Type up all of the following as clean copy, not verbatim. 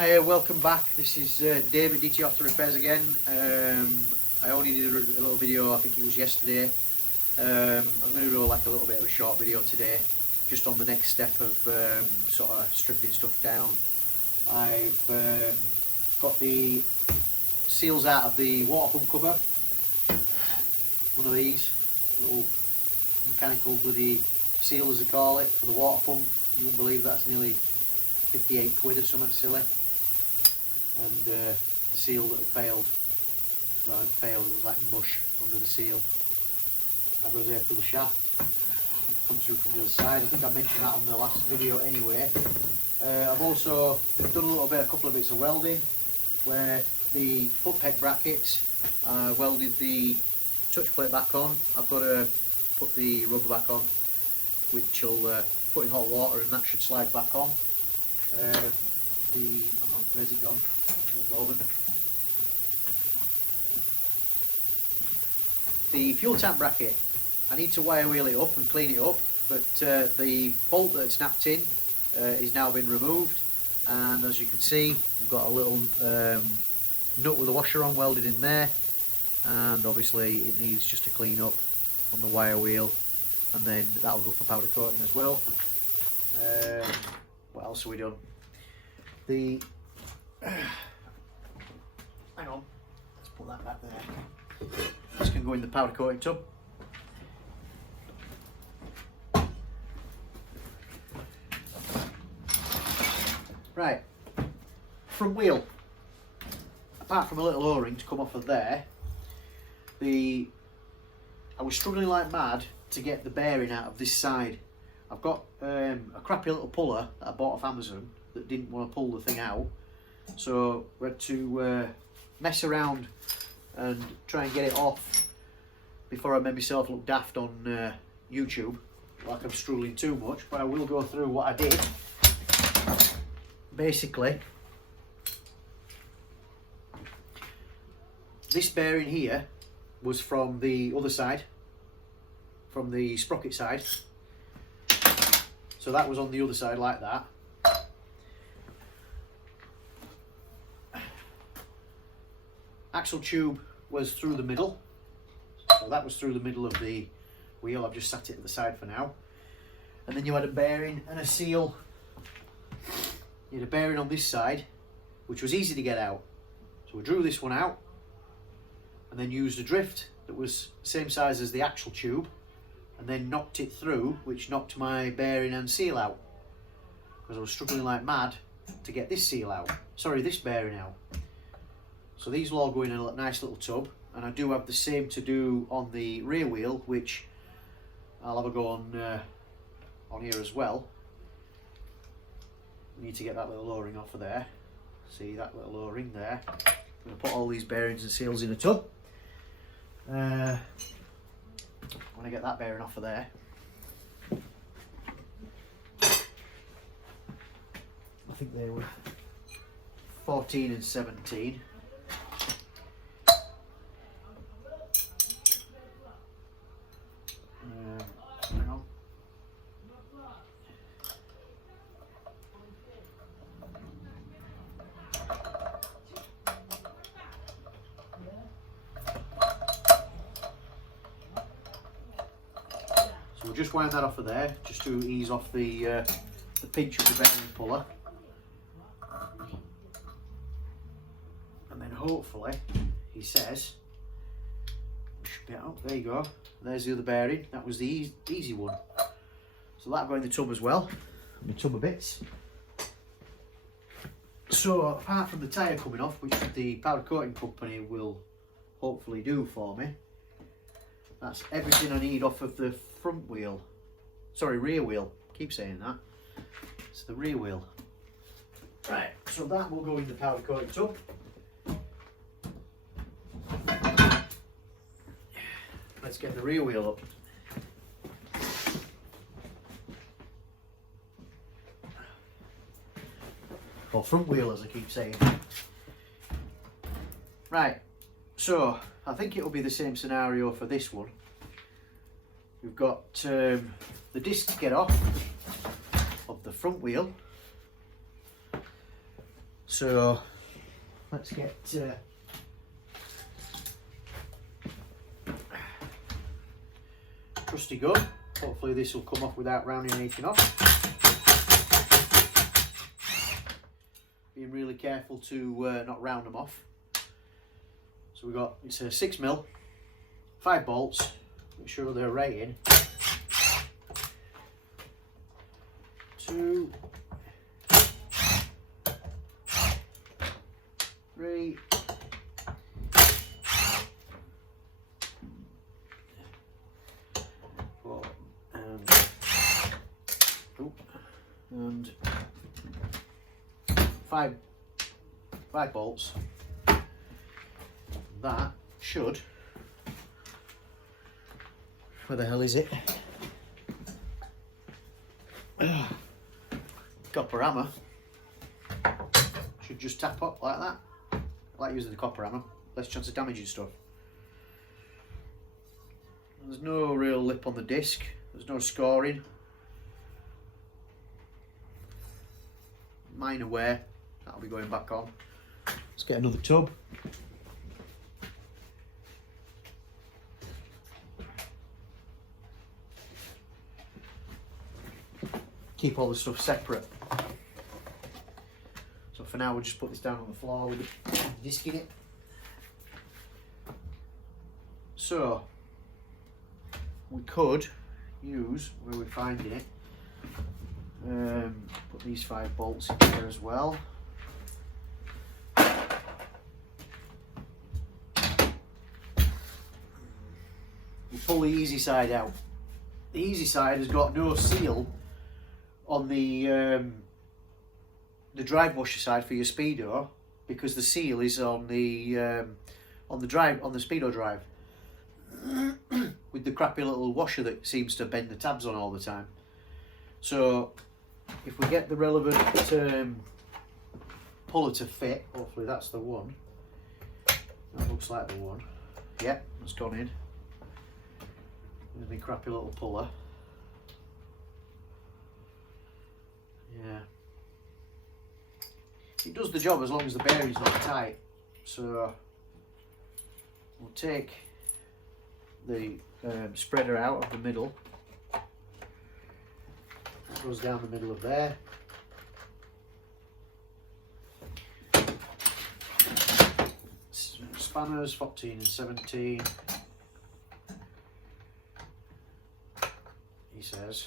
Hi, welcome back. This is David DT Auto Repairs again. I only did a little video, I think it was yesterday. I'm going to do like a little bit of a short video today, just on the next step of sort of stripping stuff down. I've got the seals out of the water pump cover. One of these little mechanical bloody seal, as they call it, for the water pump. You wouldn't believe that's nearly 58 quid or something silly. And the seal that had failed, well, it was like mush under the seal. That goes there for the shaft, comes through from the other side. I think I mentioned that on the last video anyway. I've also done a couple of bits of welding, where the foot peg brackets, welded the touch plate back on. I've got to put the rubber back on, which will put in hot water and that should slide back on. Hang on, where's it gone? One moment. The fuel tank bracket, I need to wire wheel it up and clean it up, but the bolt that snapped in is now been removed, and as you can see, we've got a little nut with a washer on welded in there, and obviously it needs just to clean up on the wire wheel, and then that'll go for powder coating as well. What else have we done? Hang on, let's put that back there. This can go in the powder coating tub. Right, front wheel. Apart from a little O-ring to come off of there, I was struggling like mad to get the bearing out of this side. I've got a crappy little puller that I bought off Amazon that didn't want to pull the thing out, so we had to mess around and try and get it off before I made myself look daft on YouTube, like I'm struggling too much. But I will go through what I did. Basically, this bearing here was from the other side, from the sprocket side. So that was on the other side like that. Axle tube was through the middle. So that was through the middle of the wheel. I've just sat it at the side for now. And then you had a bearing and a seal. You had a bearing on this side, which was easy to get out. So we drew this one out and then used a drift that was the same size as the axle tube, and then knocked it through, which knocked my bearing and seal out, because I was struggling like mad to get this seal out. Sorry, this bearing out. So these will all go in a nice little tub, and I do have the same to do on the rear wheel, which I'll have a go on here as well. Need to get that little O-ring off of there. See that little O-ring there. I'm going to put all these bearings and seals in a tub. I want to get that bearing off of there. I think they were 14 and 17. Hang on. So we'll just wind that off of there, just to ease off the pinch of the bearing puller. And then hopefully, he says, we should be out. There you go. There's the other bearing. That was the easy one. So that'll go in the tub as well. The tub of bits. So apart from the tyre coming off, which the powder coating company will hopefully do for me, that's everything I need off of the front wheel. Sorry, rear wheel. Keep saying that. It's the rear wheel. Right, so that will go in the powder coating tub. Let's get the rear wheel up. Or front wheel, as I keep saying. Right, so I think it will be the same scenario for this one. We've got the disc to get off of the front wheel. So let's get trusty gun. Hopefully this will come off without rounding anything off. Being really careful to not round them off. So we've got, it's a 6mm, 5 bolts, make sure they're right in. 2, 3, 4, and 5 bolts. That should, where the hell is it? Copper hammer should just tap up like that. I like using the copper hammer, less chance of damaging stuff. There's no real lip on the disc, there's no scoring. Minor wear, that'll be going back on. Let's get another tub. Keep all the stuff separate. So for now we'll just put this down on the floor with the disc in it. So we could use, where we're finding it, put these 5 bolts in there as well. We pull the easy side out. The easy side has got no seal on the drive washer side for your speedo, because the seal is on the speedo drive with the crappy little washer that seems to bend the tabs on all the time. So if we get the relevant puller to fit, hopefully that's the one. That looks like the one. Yep, it's gone in. There's the crappy little puller. Yeah, it does the job as long as the bearing's not tight. So we'll take the spreader out of the middle. It goes down the middle of there. Spanners 14 and 17. He says.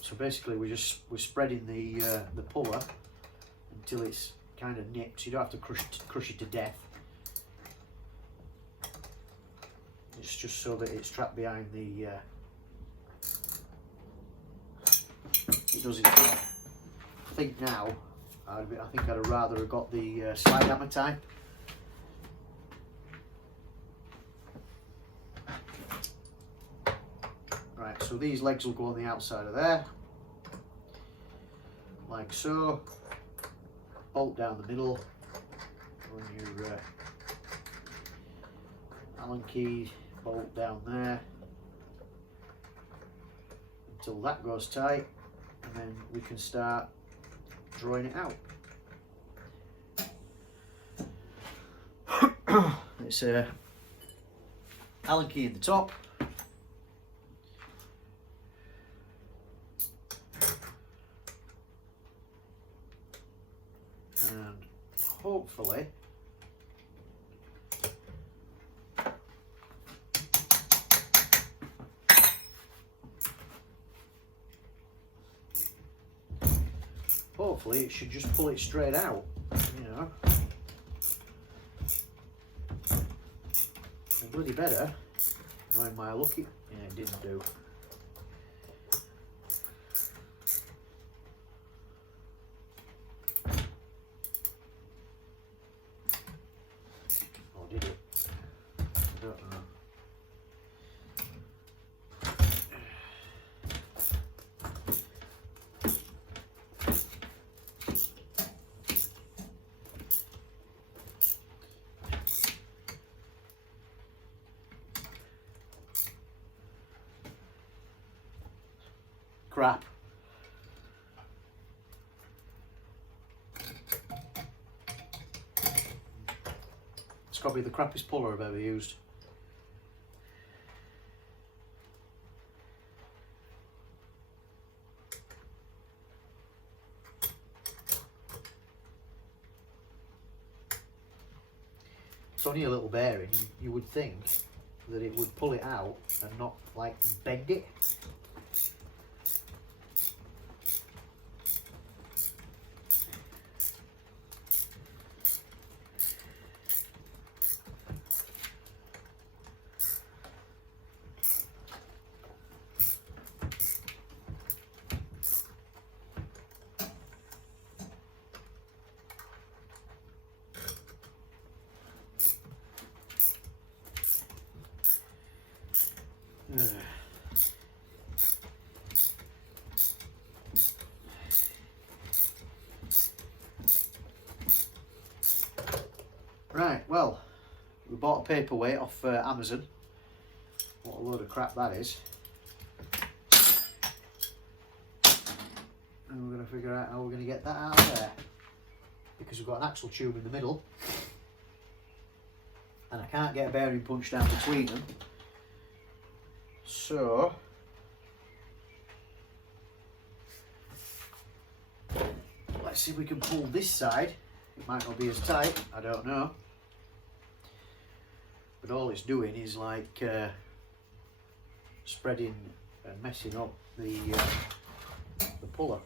So basically we're spreading the puller until it's kind of nipped, so you don't have to crush it to death. It's just so that it's trapped behind the it does it. I think now I think I'd have rather have got the slide hammer type. Right, so these legs will go on the outside of there, like so. Bolt down the middle, on your Allen key, bolt down there until that goes tight, and then we can start drawing it out. It's a Allen key in the top. And hopefully it should just pull it straight out, you know. And bloody better, knowing my lucky, yeah, it didn't do. Or did it? I don't know. Crap. It's got to be the crappiest puller I've ever used. It's only a little bearing. You would think that it would pull it out and not like bend it. Right, well, we bought a paperweight off Amazon. What a load of crap that is. And we're going to figure out how we're going to get that out of there. Because we've got an axle tube in the middle. And I can't get a bearing punch down between them. So, let's see if we can pull this side. It might not be as tight, I don't know. But all it's doing is like spreading and messing up the puller.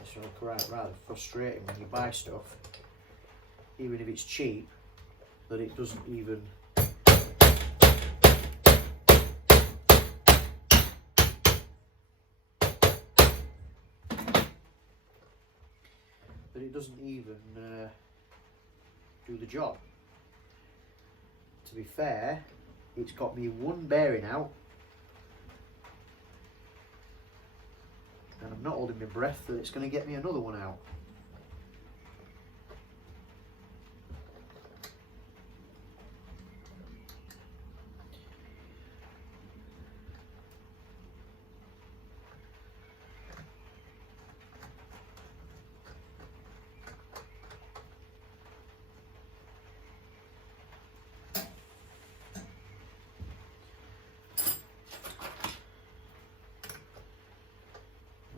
It's rather frustrating when you buy stuff, even if it's cheap, that it doesn't even do the job. To be fair, it's got me one bearing out, and I'm not holding my breath that it's going to get me another one out.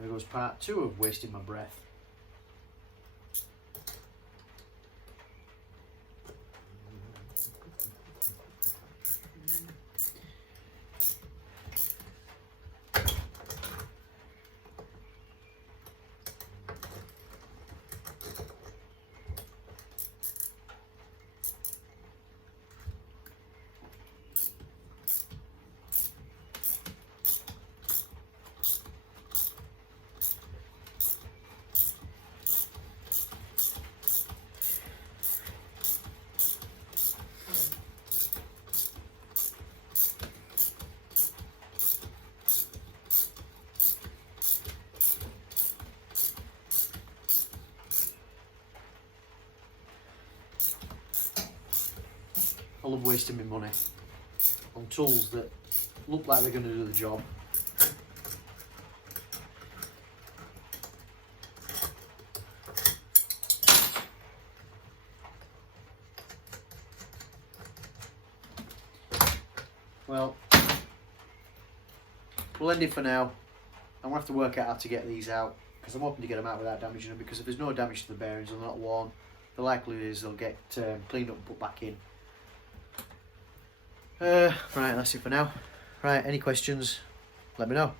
There goes part 2 of wasting my breath. I love wasting my money on tools that look like they're going to do the job. Well, we'll end it for now. I'm going to have to work out how to get these out, because I'm hoping to get them out without damaging them, because if there's no damage to the bearings and they're not worn, the likelihood is they'll get cleaned up and put back in. Right, that's it for now. Right, any questions, let me know.